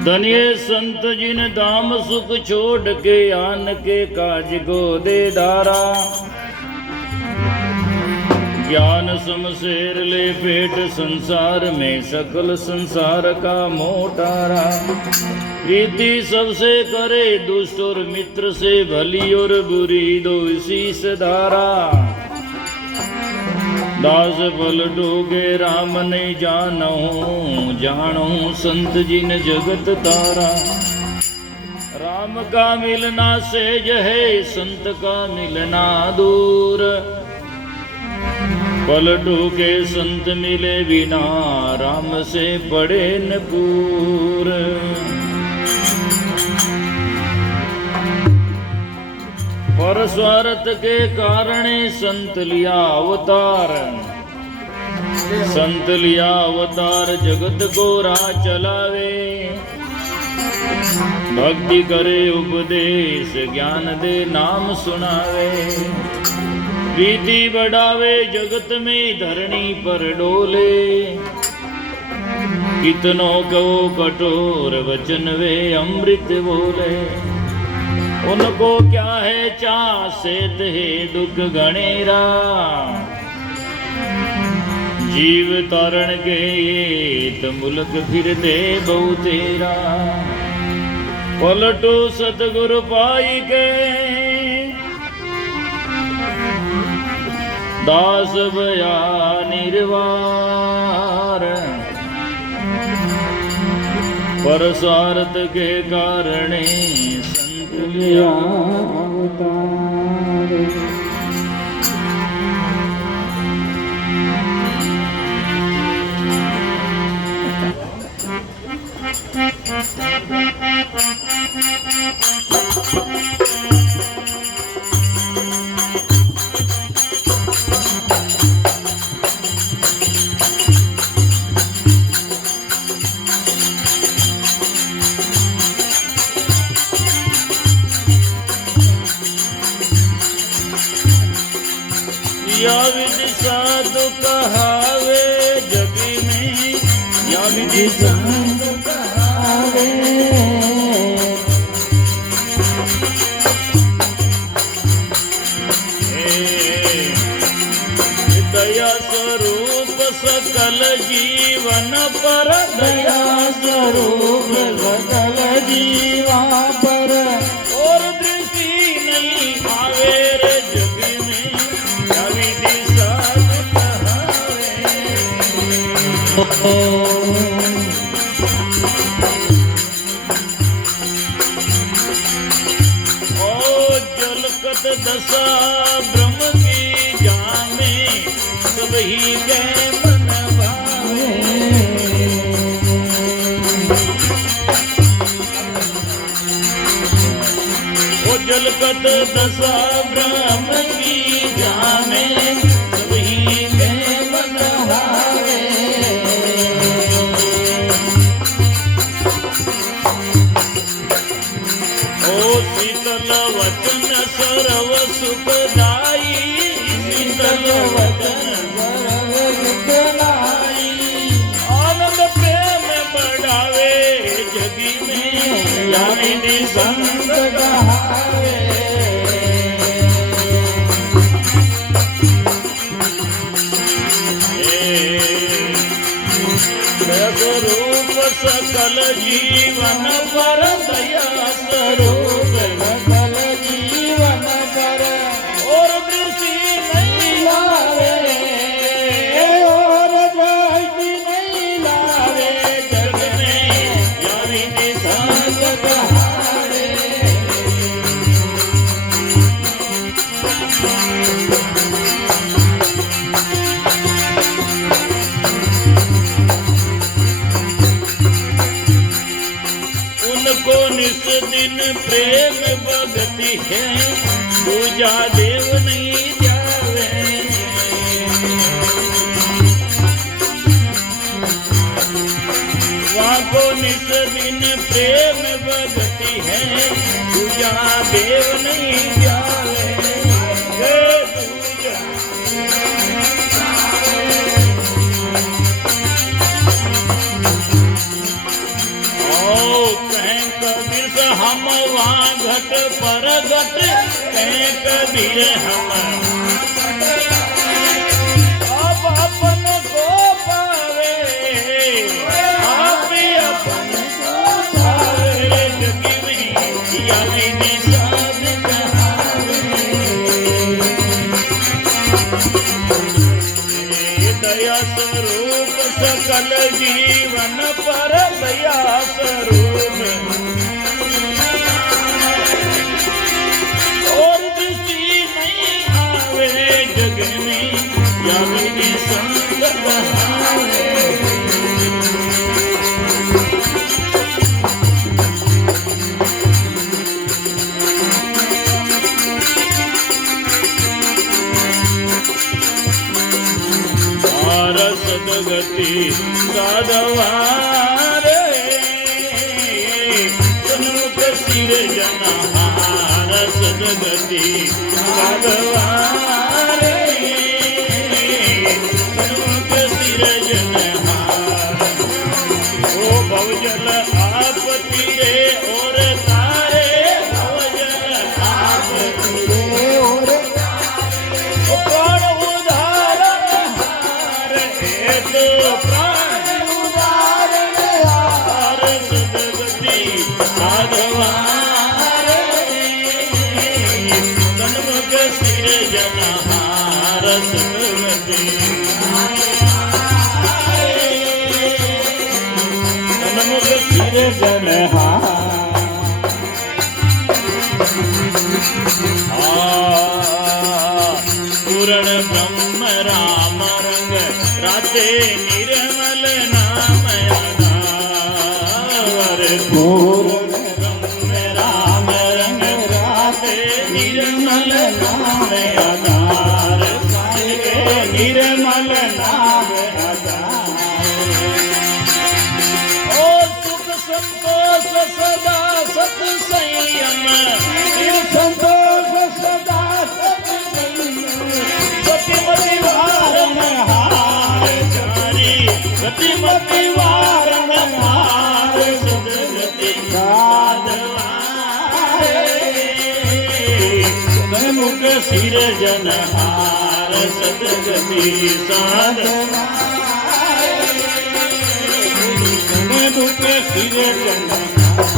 धन्य संत जिन धाम सुख छोड़ के आन के काज को दे धारा। ज्ञान समशेर ले पेट संसार में सकल संसार का मोटारा। प्रीति सबसे करे दुष्ट और मित्र से भली और बुरी दो शीस धारा। दास बल डोगे राम नहीं जानो जानो संत जिन जगत तारा। राम का मिलना सेज है संत का मिलना दूर। बल डोगे संत मिले बिना राम से पड़े न पूर। पर स्वार्थ के कारण संत लिया अवतार। संत लिया अवतार जगत को राह चलावे। भक्ति करे उपदेश ज्ञान दे नाम सुनावे। प्रीति बढ़ावे जगत में धरणी पर डोले। कितनों को कठोर वचन वे अमृत बोले। उनको क्या है चासेत है दुख गणेरा। जीव तारण के तो मुल्क फिर दे बहु तेरा। पलटो सतगुरु पाई के दास भया निर्वार। पर स्वार्थ के कारण लिया अवतार। या विधि साधु कहावे जगी में। या विधि साधु कहावे। दया स्वरूप सकल जीवन पर। दया स्वरूप सकल जीवन पर। और दृष्टि नहीं आवे रे जगी में। ओ जलकत दशा ब्रह्म की जाने। सब ही के मन भावे। ओ जलकत दशा ब्रह्म की जाने। सब ही के मन भावे। शीतल वचन सर्व सुखदाई। शीतल वचन सर्व सुखदाई। आनंद प्रेम बढ़ावे जगी में। यानी संत कहावे। स्वरूप सकल जीवन पर। दया स्वरूप सकल जीवन पर। और दृष्टि नहीं लावे। और दृष्टि नहीं लावे जग में। यानी निशान कहावे। उनको निस दिन प्रेम भक्ति है। पूजा देव नहीं जावे। को निस दिन प्रेम भगति है, दूजा देव नहीं जावे दूजा। कहें कबीर से हम वहाँ घट पर घट, कहें कबीर हम अब अपन को पावे, आप अपन को पावे, जगी में यारी निषाद कहावे। दया स्वरूप सकल जीवन पर दया स्वरूप, और दृष्टि नहीं आवे जग में यामिनी संग बहावे। सदगति साधवारे सन्मुख सिर जनहार, सदगति साधवारे सन्मुख सिर जनहार। ओ भवजल आप तीरे और तारे, भवजल आप तीरे और प्राण उदाहरण हार, तो प्राण उदाहरण हार, सदगति साधवारे सन्मुख सिर जनहार, सदगति सन्मुख सिर जनहार। पूर्ण ब्रह्म राम रंग राते निर्मल नाम आधार, पूर्ण ब्रह्म राम रंग राते निर्मल नाम आधार, निर्मल नाम आधार। ओ सुख संतोष सदा सत संयम, संतोष सदा सत संयम, सतिमति वारण हार जारी, सतिमति वारण हार, सदगति साधवारे सन्मुख सिर जनहार, सदगति साधवारे सन्मुख सिर जनहार।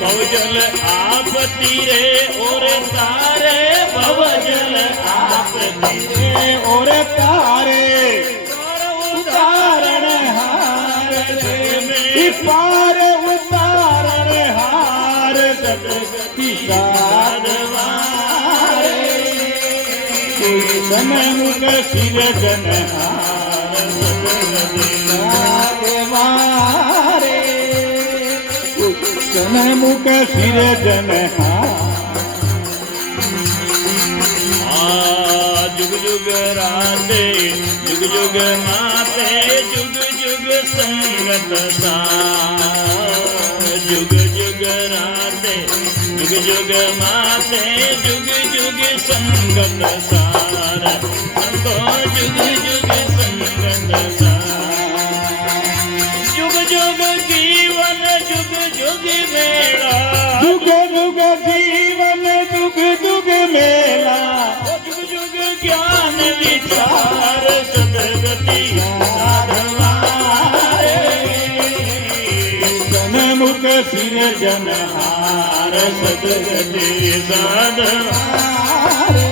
भवजल आप तीरे और तारे, भवजल आप तीरे और तारे, उदाहरण हार पार उतारण हार, सदगति साधवारे सन्मुख सिर जनहार, सदगति साधवारे सन्मुख सिर जनहार। जुग जुग राते जुग जुग माते, जुग जुग संगत सार, जुग जुग राते जुग जुग माते, जुग जुग संगत सार, संतो जुग जुग संगत सार। जुग जुग जीवन जुग जुग मेला, जुग जुग जीवन जुग जुग मेला, जुग जुग ज्ञान विचार, सदगति साधवारे सन्मुख सिर जनहार, सदगति साधवारे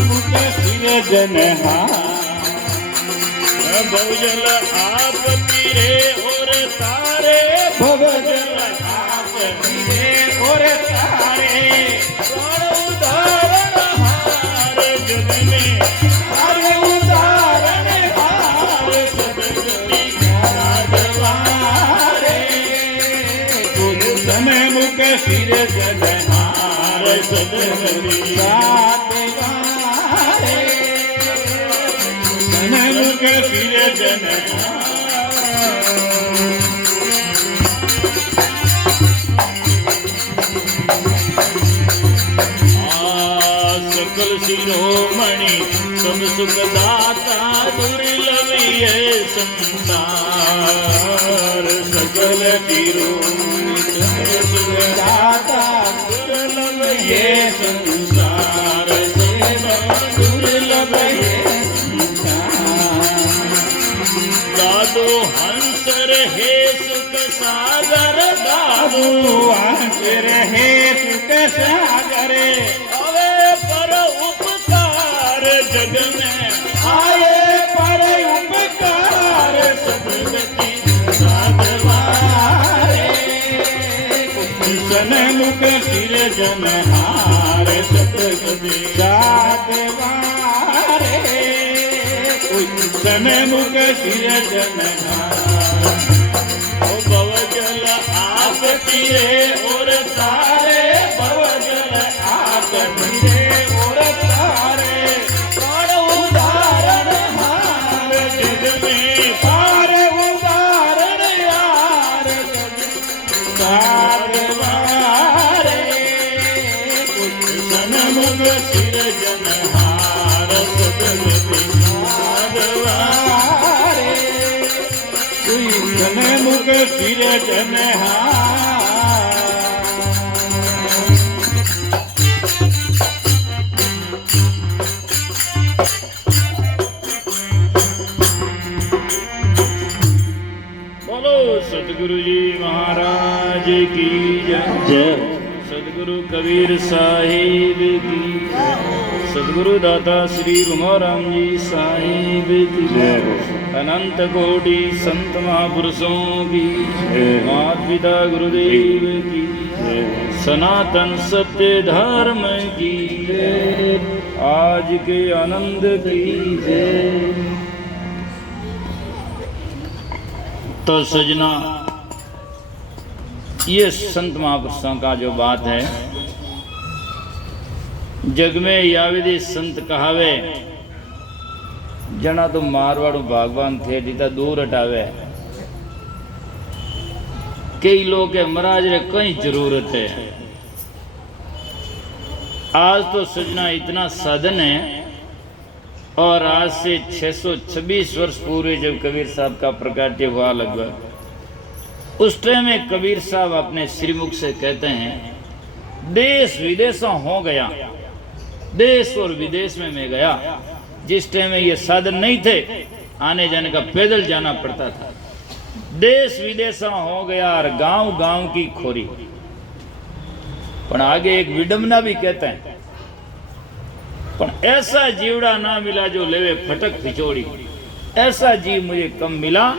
मुख सिर जनहार। भवजल आप तीरे और तारे, भवजल आप तीरे और तारे, प्राण उदाहरण हार जग में, प्राण उदाहरण हार, सदगति साधवारे सन्मुख सिर जनहार, सदगति साधवारे सन्मुख फिर जनहार। सकल शिरोमणि सब सुख दाता दुर्लभ ये संसार। सकल शिरोमणि सब सुख दाता दुर्लभ ये संसार। दुर्लभ ये संसार। दादो हंस रहे सुख सागर। दादो हंस रहे सुख सागर। जग में आए पर उपकार सदगति साधवारे। सन्मुख सिर जनहार सदगति साधवारे। सन्मुख सिर जनहार। भवजल आप तीरे और तारे। भवजल आप तीरे और तारे। मुख सिर जनहार। बोलो सतगुरु जी महाराज की जय। सतगुरु कबीर साहिब की जय। सतगुरु दाता श्री भीमराम जी साहिब की जय। अनंत कोटि संत महापुरुषों की माता पिता गुरुदेव की सनातन सत्य धर्म की आज के आनंद की जय। तो सजना ये संत महापुरुषों का जो बात है, जग में याविदी संत कहावे जना तो मारवाड़ू भगवान थे जीता दूर हटावे। कई लोग के महाराज रे कई जरूरत है। आज तो सजना इतना साधन है। और आज से 626 वर्ष पूर्व जब कबीर साहब का प्रकाट्य हुआ लगभग, उस टाइम में कबीर साहब अपने श्रीमुख से कहते हैं, देश विदेशों हो गया। देश और विदेश में मैं गया। जिस टाइम में ये साधन नहीं थे, आने जाने का पैदल जाना पड़ता था। देश विदेशों हो गया और गांव गांव की खोरी। पर आगे एक विडंबना भी कहते हैं, पर ऐसा जीवड़ा ना मिला जो लेवे फटक फिचोड़ी। ऐसा जीव मुझे कम मिला।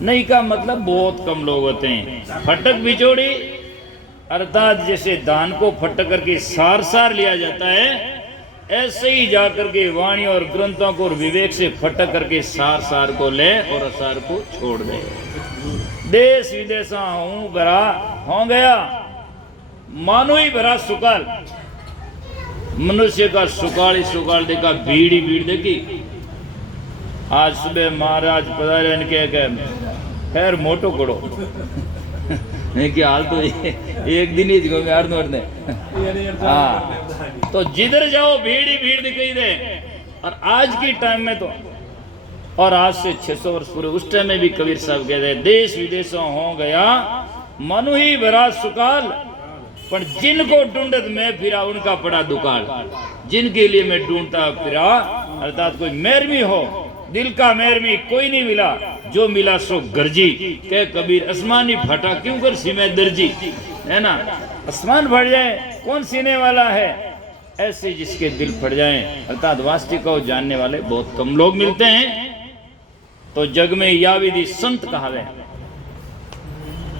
नहीं का मतलब बहुत कम लोग होते हैं। फटक बिचौड़ी अर्थात जैसे धान को फटक करके सार सार लिया जाता है, ऐसे ही जाकर के वाणी और ग्रंथों को और विवेक से फटक करके सार सार को ले और असार को छोड़ दे। देश विदेशा हूं भरा हो गया, मानो ही भरा सुकाल। मनुष्य का सुकाल ही सुकाल देखा, भीड़ ही भीड़ देखी। आज सुबह महाराज पधारे इनके खैर मोटो करो कि हाल तो एक दिन ही ने। हाँ, तो जिधर जाओ भीड़ ही भीड़ दिखाई दे। और आज की टाइम में तो, और आज से 600 वर्ष पूरे, उस टाइम में भी कबीर साहब कहते हैं, देश विदेशों हो गया मनु ही भरा सुकाल, पर जिनको ढूंढत मैं फिरा उनका पड़ा दुकाल। जिनके लिए मैं ढूंढता फिरा, अर्थात कोई मेहरमी हो, दिल का मेहरमी कोई नहीं मिला, जो मिला सो गर्जी। कह कबीर आसमान ही फटा क्यों कर सीमे दर्जी, है ना। आसमान फट जाए कौन सीने वाला है, ऐसे जिसके दिल फट जाए, अर्थात वास्तविक को जानने वाले बहुत कम लोग मिलते हैं। तो जग में या विधि संत कहावे।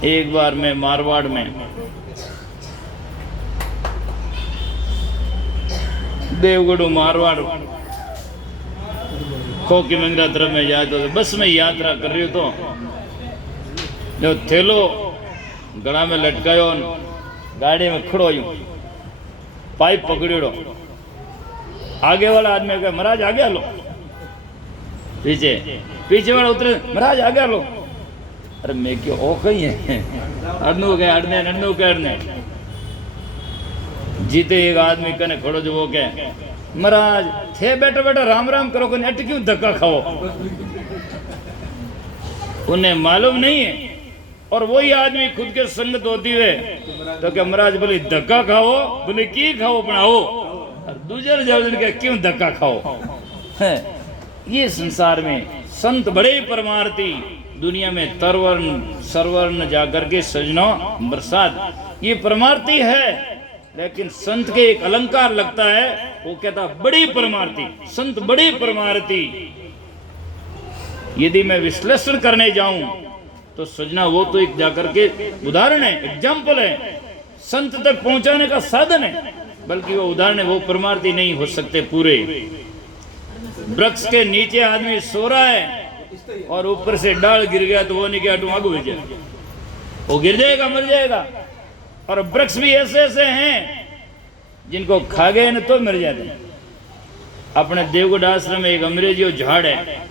एक बार मैं मारवाड़ में देवगढ़ मारवाड़ खोकी मंगरा तरफ में जाए तो बस में यात्रा कर रही हो, तो जो थैलो गला में लटकायो, गाड़ी में खड़ो यूं पाइप पकड़ियो, आगे वाला आदमी कहे महाराज आगे लो। पीछे पीछे वाला उतरे, महाराज आ गया लो। अरे मैं क्यों ओ कहीं है अड़नू के अड़ने नन्नू के अड़ने। जीते एक आदमी कने खड़ो जो वो कहे, महाराज थे बैठा बैठा राम राम करो, कने अट क्यों धक्का खाओ। उन्हें मालूम नहीं है। और वही आदमी खुद के संगत होती है तो क्या महाराज बोले धक्का खाओ, बोले की खाओ बनाओ, और दूसरे जब के क्यों धक्का खाओ है। ये संसार में संत बड़े परमार्थी, दुनिया में तरवर्ण सरवर्ण जाकर के सजनो बरसात, ये परमार्थी है। लेकिन संत के एक अलंकार लगता है, वो कहता बड़ी परमार्थी, संत बड़ी परमार्थी। यदि मैं विश्लेषण करने जाऊं तो सजना वो तो एक जाकर के उदाहरण है, एग्जाम्पल है, संत तक पहुंचाने का साधन है, बल्कि वो उदाहरण है, वो परमार्थी नहीं हो सकते पूरे। वृक्ष के नीचे आदमी सो रहा है और ऊपर से डाल गिर गया तो वो नहीं क्या आगू भेजे, वो गिर जाएगा, मर जाएगा। और वृक्ष भी ऐसे ऐसे हैं जिनको खा गए न तो मर जाते हैं। अपने देवगढ़ आश्रम में एक अंग्रेजी झाड़ है,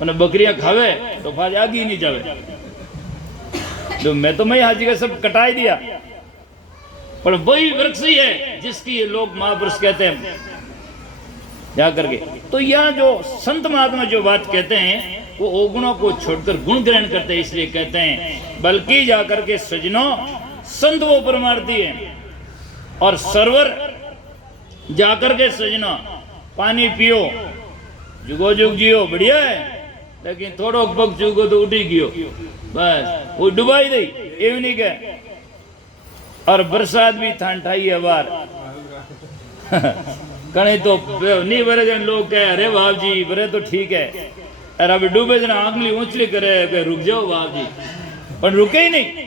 उन्हें बकरियां खावे तो फाज आगे ही नहीं जावे। तो मैं हाजी का सब कटाई दिया, पर वही वृक्ष ही है जिसकी ये लोग महापुरुष कहते हैं जा करके। तो यहाँ जो संत महात्मा जो बात कहते हैं वो अवगुणों को छोड़कर गुण ग्रहण करते हैं, इसलिए कहते हैं बल्कि जाकर के सजनों संत वो परमार्थी है। और सरवर जाकर के सजना पानी पियो, जुगो जुग जियो, बढ़िया है, लेकिन थोड़ो पग चूको तो उठी गयो, बस वो डुबाई दी एवं नहीं कह। और बरसात भी ठंडाई है बार कहीं तो नहीं भरे जन लोग कहे अरे बाप जी भरे तो ठीक है, अरे अभी डूबे जना आंगली ऊंचली करे रुक जाओ बाप जी, पर रुके ही नहीं।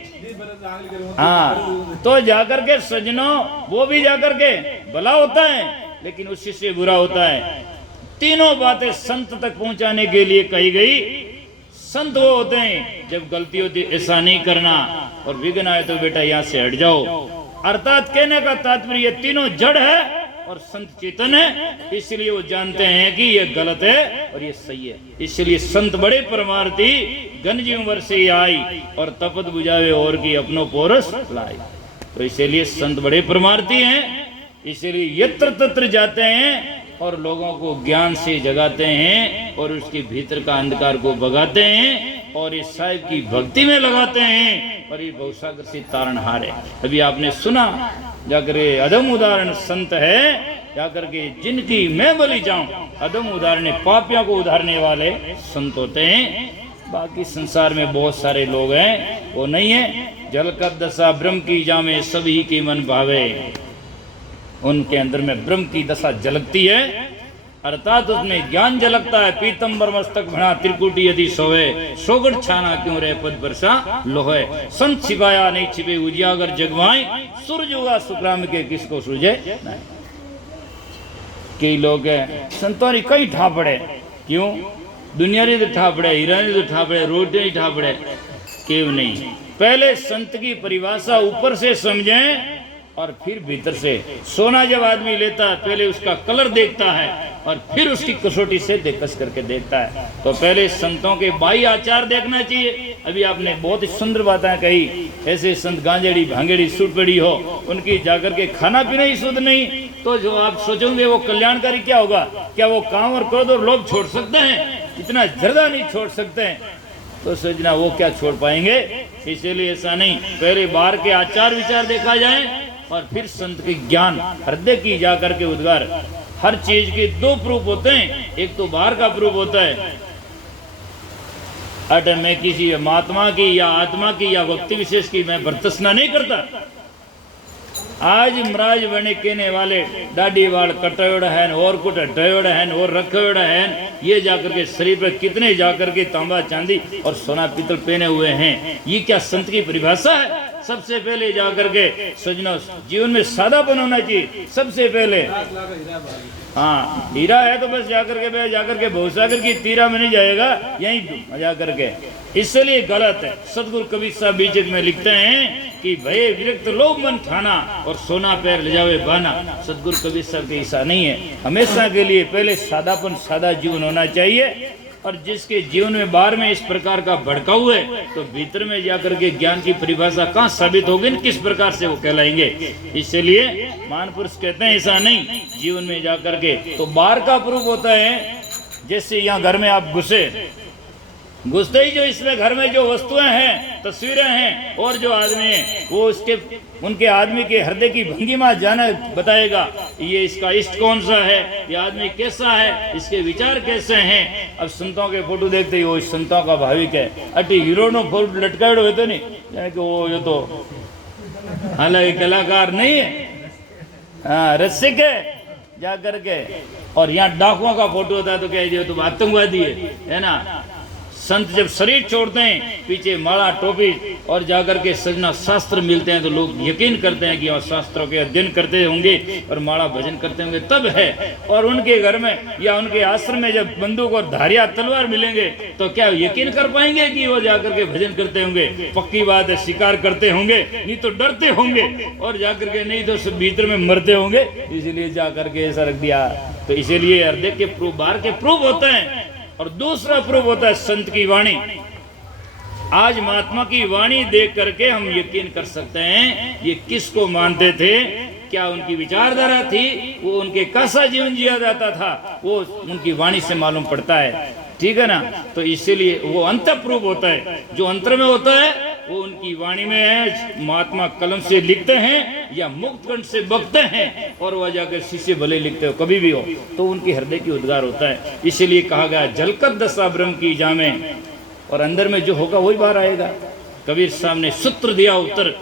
हाँ तो जाकर के सजनों वो भी जाकर के भला होता है, लेकिन उससे से बुरा होता है। तीनों बातें संत तक पहुंचाने के लिए कही गई। संत वो होते हैं जब गलती होती ऐसा नहीं करना, और विघ्न आए तो बेटा यहाँ से हट जाओ। अर्थात कहने का तात्पर्य ये तीनों जड़ है और संत चेतन है, इसलिए वो जानते हैं कि ये गलत है और ये सही है। इसलिए संत बड़े परमार्थी गंजी उम्र से आई और तपत बुझावे और की अपनो पोरस लाई। तो इसीलिए संत बड़े परमार्थी हैं, इसीलिए यत्र तत्र जाते हैं और लोगों को ज्ञान से जगाते हैं और उसके भीतर का अंधकार को भगाते हैं और इस साहिब की भक्ति में लगाते हैं और ये बहुसागर से तारणहार है। अभी आपने सुना जाकर अदम उदाहरण संत है जाकर के जिनकी मैं बलि जाऊं, अदम उदाहरण पापियों को उधारने वाले संत होते हैं। बाकी संसार में बहुत सारे लोग हैं वो नहीं है। जल का दशा ब्रह्म की जामे सभी की मन भावे, उनके अंदर में ब्रह्म की दशा झलकती है, अर्थात उसमें ज्ञान झलकता है। पीतम्बर मस्तक भणा त्रिकुटी यदि सोवे, सोगढ़ छाना क्यों रहे पद वर्षा लोहे। संत छिपाया नहीं छिपे उजियागर जगवाई, सूरज होगा सुक्राम के किसको सूझे नहीं। कई लोग हैं संतों ने कई ठापड़े, क्यों दुनिया री तो ठापड़े, हीरा री तो ठापड़े, रोटी नहीं ठापड़े, क्यों नहीं। पहले संत की परिभाषा ऊपर से समझें और फिर भीतर से। सोना जब आदमी लेता है पहले उसका कलर देखता है और फिर उसकी कसौटी से देखस करके देखता है। तो पहले संतों के बाई आचार देखना चाहिए। अभी आपने बहुत ही सुंदर बातें कही, ऐसे संत गांजेड़ी भांगेड़ी सुटपड़ी हो, उनकी जाकर के खाना पीना ही शुद्ध नहीं, तो जो आप सोचोगे वो कल्याणकारी क्या होगा। क्या वो काम और क्रोध और लोभ छोड़ सकते हैं? इतना जर्दा नहीं छोड़ सकते हैं, तो सोचना वो क्या छोड़ पाएंगे। इसीलिए ऐसा नहीं, पहले बाहर के आचार विचार देखा जाए और फिर संत के ज्ञान हृदय की जाकर के उद्गार। हर चीज के दो प्रूफ होते हैं, एक तो बाहर का प्रूफ होता है, अट मैं किसी महात्मा की या आत्मा की या व्यक्ति विशेष की मैं वर्तसना नहीं करता। आज महाराज बने कहने वाले दाढ़ी वाल कटोड़ा है और कुछ हटोड़ा है और रखोड़ा है, ये जाकर के शरीर पर कितने जाकर के तांबा चांदी और सोना पीतल पहने हुए हैं, ये क्या संत की परिभाषा है? सबसे पहले जाकर के सजनों जीवन में सादापन होना चाहिए सबसे पहले। हाँ हीरा है तो बस जाकर के भवसागर की तीरा में नहीं जाएगा, यहीं जाकर के। इसलिए गलत है। सतगुरु कबीर साहब बीच में लिखते हैं कि भय विरक्त लोभ मन ठाना और सोना पैर ले जावे बाना। सतगुरु कबीर साहब की ऐसा नहीं है। हमेशा के लिए पहले सादापन सादा जीवन होना चाहिए, और जिसके जीवन में बाहर में इस प्रकार का भड़काऊ है तो भीतर में जाकर के ज्ञान की परिभाषा कहाँ साबित होगी, किस प्रकार से वो कहलाएंगे। इसलिए महान पुरुष कहते हैं ऐसा नहीं, जीवन में जाकर के तो बाहर का प्रूफ होता है। जैसे यहाँ घर में आप घुसते ही जो इसमें घर में जो वस्तुएं हैं, तस्वीरें हैं और जो आदमी है वो उसके उनके आदमी के हृदय की भंगिमा जाना बताएगा, ये इसका इष्ट कौन सा है, ये आदमी कैसा है, इसके विचार कैसे हैं। अब संतों के फोटो देखते ही वो संतों का भाविक है, अटी हीरो नो फोटो लटकाड़ो है तो नहीं यानी कि वो ये तो हालांकि कलाकार नहीं है, हाँ रसिक है जा करके। और यहाँ डाकुओं का फोटो होता है तो कह तो आतंकवादी है ना। संत जब शरीर छोड़ते हैं पीछे माला टोपी और जाकर के सजना शास्त्र मिलते हैं तो लोग यकीन करते हैं कि वह शास्त्रों के अध्ययन करते होंगे और माला भजन करते होंगे तब है। और उनके घर में या उनके आश्रम में जब बंदूक और धारिया तलवार मिलेंगे तो क्या यकीन कर पाएंगे कि वो जाकर के भजन करते होंगे? पक्की बात है, शिकार करते होंगे, नहीं तो डरते होंगे और जाकर के नहीं तो सब भीतर में मरते होंगे, इसलिए जाकर के ऐसा रख दिया। तो इसीलिए हृदय के प्रूफ बाहर के प्रूफ होते हैं। और दूसरा प्रूफ होता है संत की वाणी। आज महात्मा की वाणी देख करके हम यकीन कर सकते हैं ये किसको मानते थे, क्या उनकी विचारधारा थी, वो उनके कैसा जीवन जिया जाता था, वो उनकी वाणी से मालूम पड़ता है। ठीक है ना। तो इसीलिए वो अंत प्रूफ होता है, जो अंतर में होता है वो उनकी वाणी में है। महात्मा कलम से लिखते हैं या मुक्त कंठ से बकते हैं और वह जाकर शीशे भले लिखते हो कभी भी हो तो उनके हृदय की उद्गार होता है। इसीलिए कहा गया झलकत दशा ब्रह्म की जामे, और अंदर में जो होगा वही बाहर आएगा। कबीर साहब ने सूत्र दिया उत्तर,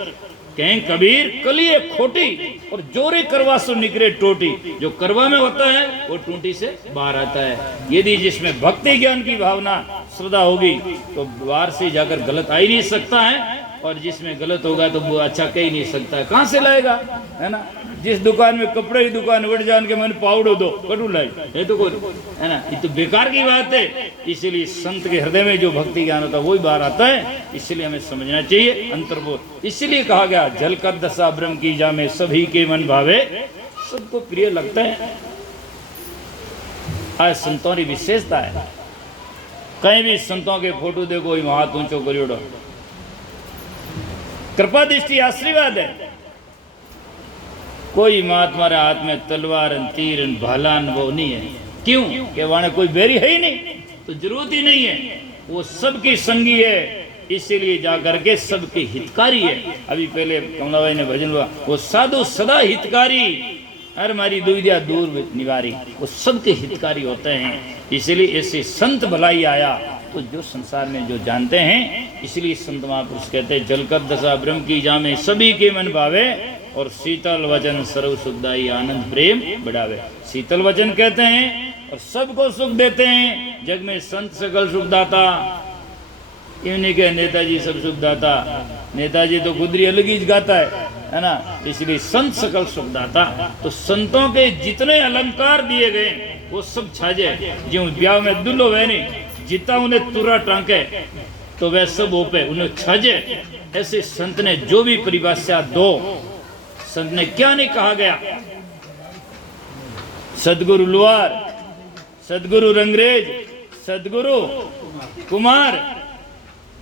कहें कबीर कलिए खोटी और जोरे करवा सो निकरे टोटी। जो करवा में होता है वो टूटी से बाहर आता है। यदि जिसमें भक्ति ज्ञान की भावना श्रद्धा होगी तो बाहर से जाकर गलत आ ही नहीं सकता है, और जिसमें गलत होगा तो वो अच्छा कह ही नहीं सकता है। कहाँ से लाएगा, है ना। जिस दुकान में कपड़े की दुकान बढ़ जान के मैंने पाउडर दो कटू लाई है तो कोई, है ना, ये तो बेकार की बात है। इसीलिए संत के हृदय में जो भक्ति ज्ञान होता है वही बाहर आता है। इसलिए हमें समझना चाहिए अंतर्बोध। इसलिए कहा गया झलकत दशा ब्रह्म की जामे, सभी के मन भावे, सबको प्रिय लगता है। आज संतों की विशेषता है, कहीं भी संतों के फोटो देखो हाथ ऊंचो करियोड़ो, कृपा दृष्टि आशीर्वाद है। कोई महात्मा हाथ में तलवार तीर भालान वो नहीं है। क्यों? कि वहां कोई बैरी है ही नहीं, तो जरूरत ही नहीं है। वो सबकी संगी है, इसीलिए जाकर के सबके हितकारी है। अभी पहले कमला भाई ने भजन हुआ, वो साधु सदा हितकारी, हर हमारी दुविधा दूर निवारी, वो सबके हितकारी होते हैं। इसलिए ऐसे संत भलाई आया तो जो संसार में जो जानते हैं, इसलिए संत महापुरुष कहते हैं झलकत दशा ब्रह्म की जामे, सभी के मन भावे, और शीतल वचन सर्व सुखदाई, आनंद प्रेम बढ़ावे। शीतल वचन कहते हैं और सबको सुख देते हैं। जग में संत सकल सुखदाता, क्यों नहीं कहे नेताजी सब सुखदाता, नेताजी तो गुदरी अलग ही गाता है ना। इसलिए संत सकल सुखदाता। तो संतों के जितने अलंकार दिए गए वो सब छाजे, जो ब्याह में दुल्हो है नहीं जितना उन्हें तुरा टांके तो वह सब ओपे उन्हें छाजे। ऐसे संत ने जो भी परिभाषा दो, संत ने क्या नहीं कहा गया। सदगुरु लुहार, सदगुरु रंगरेज, सदगुरु कुमार।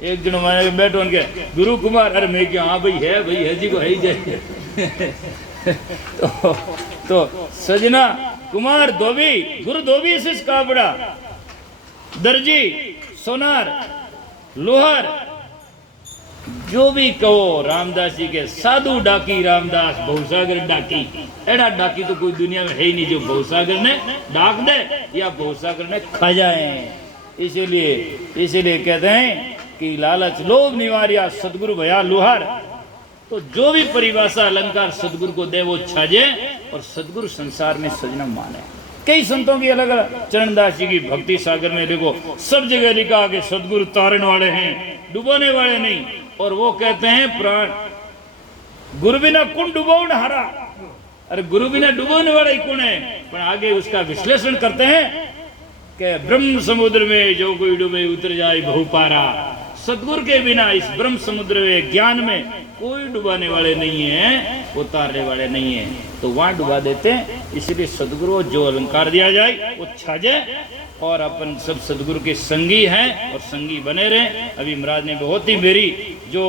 एक दिन हमारे बैठो उनके गुरु कुमार, अरे मैं क्या, हाँ भाई है जी को है ही जाए तो सजना कुमार धोबी, गुरु धोबी से काबड़ा, दर्जी, सोनार, लोहार, जो भी कहो। रामदास जी के साधु डाकी रामदास, बहुसागर डाकी। एड़ा डाकी तो कोई दुनिया में है ही नहीं जो बहुसागर ने डाक दे या बहुसागर ने खा जाए। इसीलिए कहते हैं कि लालच लोभ निवारिया, सदगुरु भया लुहार। तो जो भी परिभाषा अलंकार सदगुरु को दे वो छाजे, और सदगुरु संसार में सजना माने। कई संतों की अलग अलग, चरणदास जी की भक्ति सागर में देखो सब जगह लिखा कि सदगुरु तारण वाले हैं, डुबाने वाले नहीं। और वो कहते हैं प्राण गुरु बिना कुण डुबाउन हारा। अरे गुरु बिना डुबाने वाला ही कौन है? पर आगे उसका विश्लेषण करते हैं कि ब्रह्म समुद्र में जो कोई डूबे उतर जाए बहुपारा। सदगुरु के बिना इस ब्रह्म समुद्र में ज्ञान में कोई डुबाने वाले नहीं है, उतारने वाले नहीं है, तो वहां डुबा देते हैं। इसलिए सदगुरु जो अलंकार दिया जाए वो छाजे, और अपन सब सदगुरु के संगी हैं और संगी बने रहें। अभी महाराज ने बहुत ही मेरी जो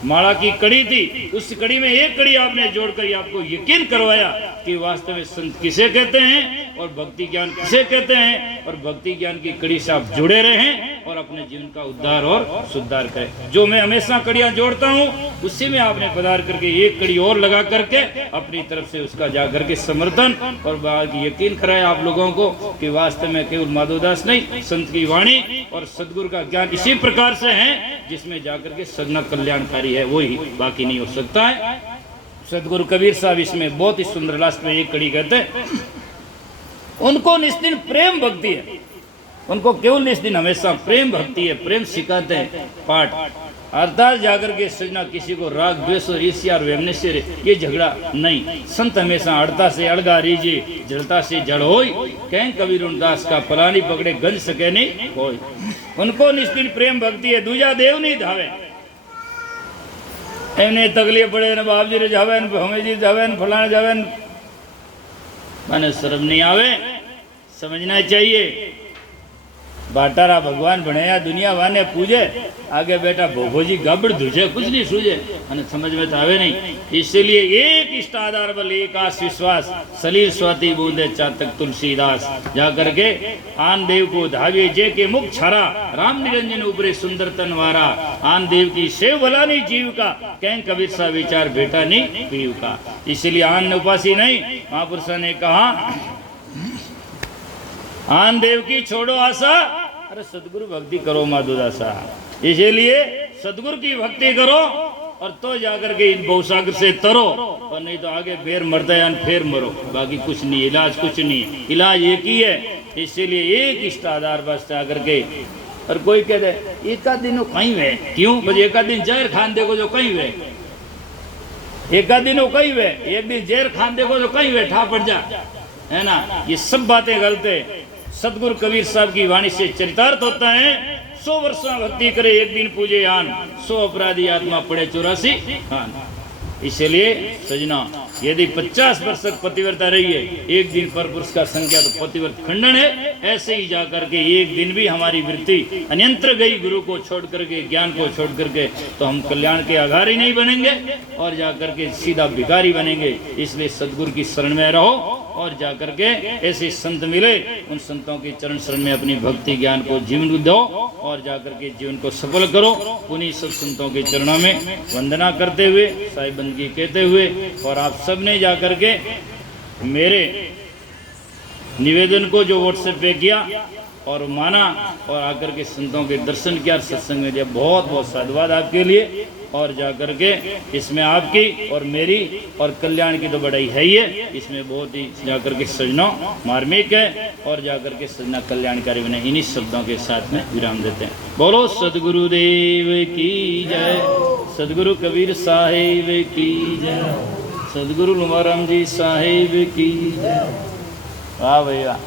माला की कड़ी थी, उस कड़ी में एक कड़ी आपने जोड़कर आपको यकीन करवाया कि वास्तव में संत किसे कहते हैं और भक्ति ज्ञान किसे कहते हैं, और भक्ति ज्ञान की कड़ी से आप जुड़े रहें और अपने जीवन का उद्धार और सुधार करें। जो मैं हमेशा कड़ियां जोड़ता हूं, उसी में आपने पधार करके एक कड़ी और लगा करके अपनी तरफ से उसका जा करके समर्थन और बाकी यकीन कराया आप लोगों को कि वास्तव में केवल माधवदास नहीं, संत की वाणी और सदगुरु का ज्ञान इसी प्रकार से है जिसमें जाकर के सदना कल्याणकारी है, वही बाकी नहीं हो सकता है। सदगुरु कबीर साहब इसमें बहुत ही सुंदर लास्ट में एक कड़ी कहते हैं, उनको निस्दिन प्रेम भक्ति है, उनको केवल निस्दिन हमेशा प्रेम भक्ति है, प्रेम सिखाते हैं पाठ, अर्थात जाकर के सजना किसी को राग द्वेष और ईर्ष्या और वैमनस्य ये झगड़ा नहीं। संत हमेशा अड़ता से अड़गा रीजे, जड़ता से जड़ होई, कहें कबीर दास का पलानी पकड़े गंज सके नहीं होई। उनको निस्दिन प्रेम भक्ति है, दूजा देव नहीं धावे, एमने तकलीफ पड़े न बाप जी रे जावे न हमें जी जावे न फलाना जावे न, माने शर्म नहीं आवे। समझना चाहिए बाटारा भगवान बनाया दुनिया वाने पूजे, आगे बेटा भोभोजी गाबड़ दूजे कुछ नहीं सूझे અને समझ में तो आवे नहीं। इसलिए एक इष्ट आधार बल एक आस विश्वास, सलील स्वाति बूंदे चातक तुलसीदास, जा करके आन देव को धावे जे के मुख छारा, राम निरंजन ऊपरे सुंदर तनवारा, आन देव की सेव भला नहीं जीव का, कहें कबीर सा विचार बेटा नहीं पीव का। इसलिए आन उपासी नहीं, महापुरुषों ने कहा आन देव की छोड़ो आशा, अरे सदगुरु भक्ति करो माधुदासा। इसीलिए सदगुरु की भक्ति करो और तो जाकर के इन भवसागर से तरो, और नहीं तो आगे फिर मरता है फिर मरो, बाकी कुछ नहीं, इलाज कुछ नहीं, इलाज एक ही है। इसीलिए एक इष्ट आधार बस जाकर के, और कोई कह दे एक आध दिन कहीं वे, क्यों बस एक आध दिन जहर खान देखो जो कहीं वे, एक आध दिन कहीं वे, एक दिन जहर खान देखो जो कहीं वे ठा पड़ जा, है ना। ये सब बातें गलत है। सदगुरु कबीर साहब की वाणी से चरितार्थ होता है, 100 वर्ष भक्ति करे एक दिन पूजे आन, 100 अपराधी आत्मा पड़े 84 खान। इसलिए सजना यदि 50 वर्ष तक पतिव्रता रही है, एक दिन पर पुरुष का संख्या तो पतिव्रत खंडन है। ऐसे ही जाकर के एक दिन भी हमारी वृत्ति अन्यंत्र गई गुरु को छोड़ करके, ज्ञान को छोड़ करके, तो हम कल्याण के आधारी नहीं बनेंगे और जाकर के सीधा भिखारी बनेंगे। इसलिए सदगुरु की शरण में रहो और जाकर के ऐसे संत मिले, उन संतों के चरण शरण में अपनी भक्ति ज्ञान को जीवन दो और जाकर के जीवन को सफल करो। उन्हीं सब संतों के चरणों में वंदना करते हुए, साई बंदगी कहते हुए, और आप सब ने जाकर के मेरे निवेदन को जो व्हाट्सएप पे किया और माना और आकर के संतों के दर्शन किया, सत्संग में दिया, बहुत बहुत साधुवाद आपके लिए। और जाकर के इसमें आपकी और मेरी और कल्याण की तो बड़ाई है ही है, इसमें बहुत ही जाकर के सजना मार्मिक है और जाकर के सजना कल्याणकारी बने। इन्हीं शब्दों के साथ में विराम देते हैं। बोलो सदगुरुदेव की जय, सदगुरु कबीर साहिब की जय, सदगुरु लुमाराम जी साहिब की जय। वाह भैया।